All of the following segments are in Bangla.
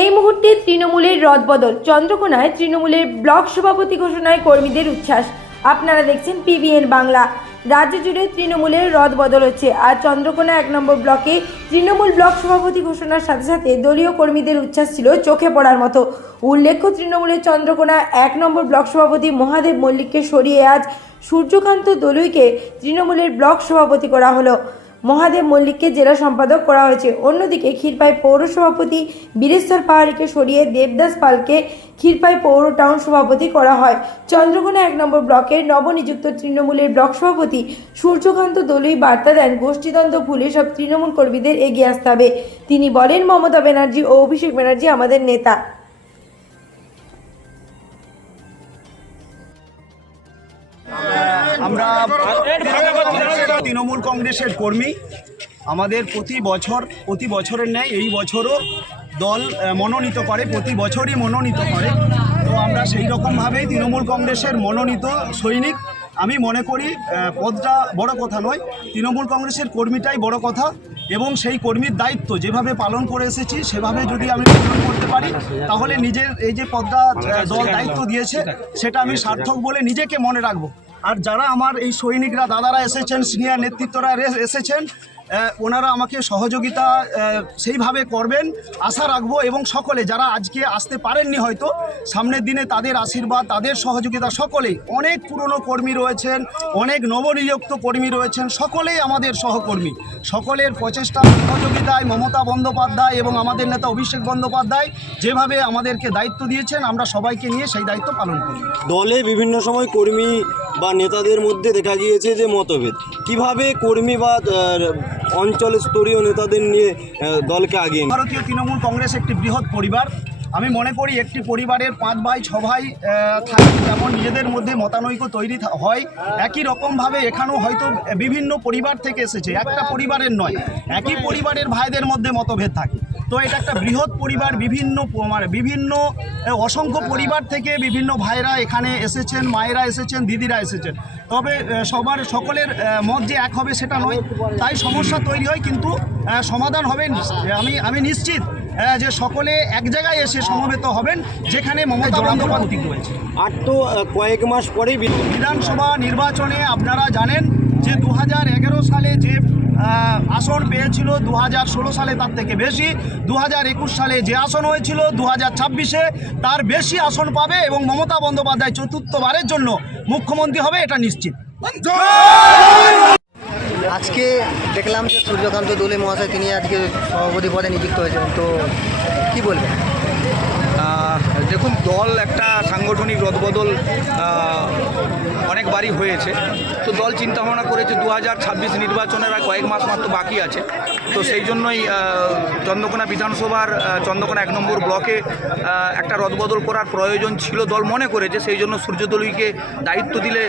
এই মুহূর্তে তৃণমূলের রদবদল। চন্দ্রকোনায় তৃণমূলের ব্লক সভাপতি ঘোষণায় কর্মীদের উচ্ছ্বাস। আপনারা দেখছেন পিবিএন বাংলা। রাজ্য জুড়ে তৃণমূলের রদবদল হচ্ছে। আর চন্দ্রকোনা এক নম্বর ব্লকে তৃণমূল ব্লক সভাপতি ঘোষণার সাথে সাথে দলীয় কর্মীদের উচ্ছ্বাস ছিল চোখে পড়ার মতো। উল্লেখ্য, তৃণমূলের চন্দ্রকোনা এক নম্বর ব্লক সভাপতি মহাদেব মল্লিককে সরিয়ে আজ সূর্যকান্ত দলুইকে তৃণমূলের ব্লক সভাপতি করা হলো। মহাদেব মল্লিককে জেলা সম্পাদক করা হয়েছে। অন্যদিকে ক্ষীরপাই পৌর সভাপতি বীরেশ্বর পাহাড়িকে সরিয়ে দেবদাস পালকে ক্ষীরপাই পৌর টাউন সভাপতি করা হয়। চন্দ্রকোনা এক নম্বর ব্লকের নবনিযুক্ত তৃণমূলের ব্লক সভাপতি সূর্যকান্ত দলুই বার্তা দেন, গোষ্ঠীদ্বন্দ্ব ভুলে সব তৃণমূল কর্মীদের এগিয়ে আসতে হবে। তিনি বলেন, মমতা ব্যানার্জি ও অভিষেক ব্যানার্জি আমাদের নেতা। আমরা তৃণমূল কংগ্রেসের কর্মী। আমাদের প্রতি বছর, প্রতি বছরের ন্যায় এই বছরও দল মনোনীত করে, প্রতি বছরই মনোনীত করে। তো আমরা সেই রকমভাবেই তৃণমূল কংগ্রেসের মনোনীত সৈনিক। আমি মনে করি পদটা বড় কথা নয়, তৃণমূল কংগ্রেসের কর্মীটাই বড় কথা এবং সেই কর্মীর দায়িত্ব, যেভাবে পালন করে এসেছি, সেভাবে যদি আমি পালন করতে পারি, তাহলে নিজের এই যে পদটা দল দায়িত্ব দিয়েছে, সেটা আমি সার্থক বলে নিজেকে মনে রাখব। আর যারা আমার এই সৈনিকরা, দাদারা এসেছেন, সিনিয়র নেতৃত্বরা এসেছেন ওনারা আমাকে সহযোগিতা সেইভাবে করবেন। আশা রাখব এবং সকলে, যারা আজকে আসতে পারেননি হয়তো, সামনের দিনে তাদের আশীর্বাদ, তাদের সহযোগিতা সকলেই অনেক পুরনো কর্মী রয়েছেন, অনেক নবনিযুক্ত কর্মী রয়েছেন, সকলেই আমাদের সহকর্মী। সকলের প্রচেষ্টা, সহযোগিতায় মমতা বন্দ্যোপাধ্যায় এবং আমাদের নেতা অভিষেক বন্দ্যোপাধ্যায় যেভাবে আমাদেরকে দায়িত্ব দিয়েছেন, আমরা সবাইকে নিয়ে সেই দায়িত্ব পালন করি দলে বিভিন্ন সময় কর্মী বা নেতাদের মধ্যে দেখা গিয়েছে যে মতভেদ। কীভাবে কর্মী বা অঞ্চল স্তরীয় নেতাদের নিয়ে দলকে নিয়ে- ভারতীয় তৃণমূল কংগ্রেস একটি বৃহৎ পরিবার। আমি মনে করি একটি পরিবারের পাঁচ ভাই, ছ ভাই থাকে যেমন নিজেদের মধ্যে মতানৈক্য তৈরি হয়। একই রকমভাবে এখানেও হয়তো বিভিন্ন পরিবার থেকে এসেছে। একটা পরিবারের নয়, একই পরিবারের ভাইদের মধ্যে মতভেদ থাকে। তো এটা একটা বৃহৎ পরিবার বিভিন্ন মানে বিভিন্ন অসংখ্য পরিবার থেকে বিভিন্ন ভাইরা এখানে এসেছেন মায়েরা এসেছেন দিদিরা এসেছেন। তবে সবার সকলের মত যে এক হবে সেটা নয়। তাই সমস্যা তৈরি হয় কিন্তু সমাধান হবে আমি আমি নিশ্চিত যে সকলে এক জায়গায় এসে সমবেত হবেন যেখানে মমতা বন্দ্যোপাধ্যায় রয়েছে। আর তো কয়েক মাস পরেই বিধানসভা নির্বাচনে আপনারা জানেন যে দু হাজার এগারো সালে যে আসন পেয়েছিল দু হাজার ষোলো সালে তার থেকে বেশি দু হাজার একুশ সালে যে আসন হয়েছিল দু হাজার ছাব্বিশে তার বেশি আসন পাবে এবং মমতা বন্দ্যোপাধ্যায় চতুর্থবারের জন্য মুখ্যমন্ত্রী হবে, এটা নিশ্চিত। আজকে দেখলাম যে সূর্যকান্ত দোলে মহাশয়, তিনি আজকে সভাপতি পদে নিযুক্ত হয়েছেন, তো কি বলবেন? দেখুন, দল একটা সাংগঠনিক রদবদল অনেকবারই হয়েছে। তো দল চিন্তা ভাবনা করেছে দু হাজার ছাব্বিশ নির্বাচনের আর কয়েক মাস মাত্র বাকি আছে। তো সেই জন্যই চন্দ্রকোনা বিধানসভার চন্দ্রকোনা এক নম্বর ব্লকে একটা রদবদল করার প্রয়োজন ছিল দল মনে করেছে। সেই জন্য সূর্যদলুইকে দায়িত্ব দিলে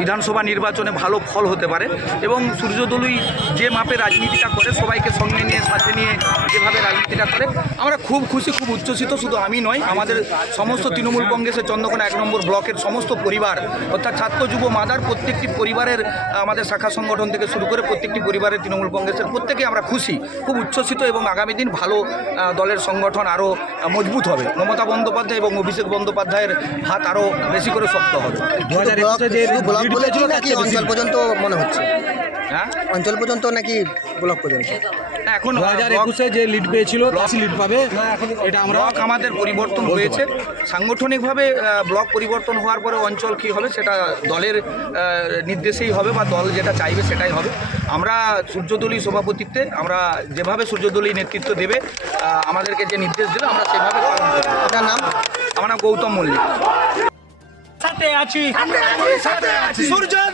বিধানসভা নির্বাচনে ভালো ফল হতে পারে। এবং সূর্যদলুই যে মাপে রাজনীতিটা করে, সবাইকে সঙ্গে নিয়ে, সাথে নিয়ে যেভাবে রাজনীতিটা করে, আমরা খুব খুশি, খুব উচ্ছ্বসিত। শুধু আমি নয় আমাদের সমস্ত তৃণমূল কংগ্রেসের চন্দ্রকোনা এক নম্বর ব্লকের সমস্ত পরিবার অর্থাৎ ছাত্র যুব মাদার প্রত্যেকটি পরিবারের আমাদের শাখা সংগঠন থেকে শুরু করে প্রত্যেকটি পরিবারের তৃণমূল কংগ্রেসের প্রত্যেকে আমরা খুশি। খুব উচ্ছ্বসিত এবং আগামী দিন ভালো দলের সংগঠন আরও মজবুত হবে। মমতা বন্দ্যোপাধ্যায় এবং অভিষেক বন্দ্যোপাধ্যায়ের হাত আরও বেশি করে শক্ত হবে। দু হাজার যে। অঞ্চল পর্যন্ত মনে হচ্ছে? হ্যাঁ? অঞ্চল পর্যন্ত নাকি ব্লক পর্যন্ত না, এখন দু হাজার একুশে যে লিড পেয়েছিল বেশি লিড পাবে। এটা আমরা ব্লক আমাদের পরিবর্তন হয়েছে। সাংগঠনিকভাবে ব্লক পরিবর্তন হওয়ার পরে অঞ্চল কি হবে সেটা দলের নির্দেশেই হবে বা দল যেটা চাইবে সেটাই হবে। আমরা সূর্যদলী সভাপতিত্বে আমরা যেভাবে সূর্যদলী নেতৃত্ব দেবে আমাদেরকে যে নির্দেশ দেবে আমরা সেভাবে আপনার নাম? আমার নাম গৌতম মল্লিক। সাথে আছি। সূর্যোদয়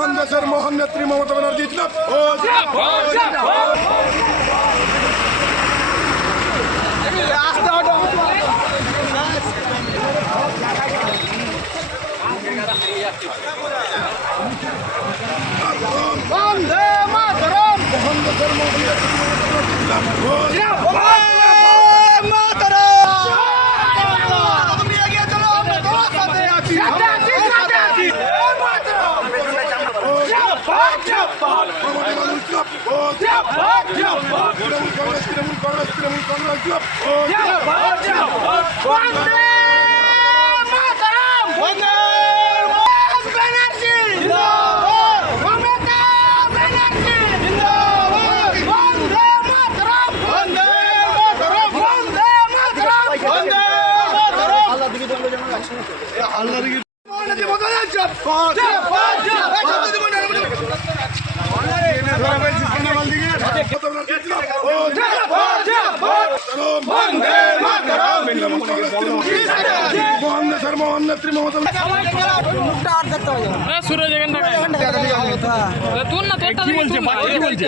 মহান দেশের মহান নেত্রী মমতা ব্যানার্জি বন্দে মাতরম মহান দেশের মহান নেত্রী মমতা ব্যানার্জি কংগ্রেস তৃণমূল কংগ্রেস জিন্দাবাদ। মহান দেশের মহান নেত্রী মমতা কি বলছে? কি বলছে?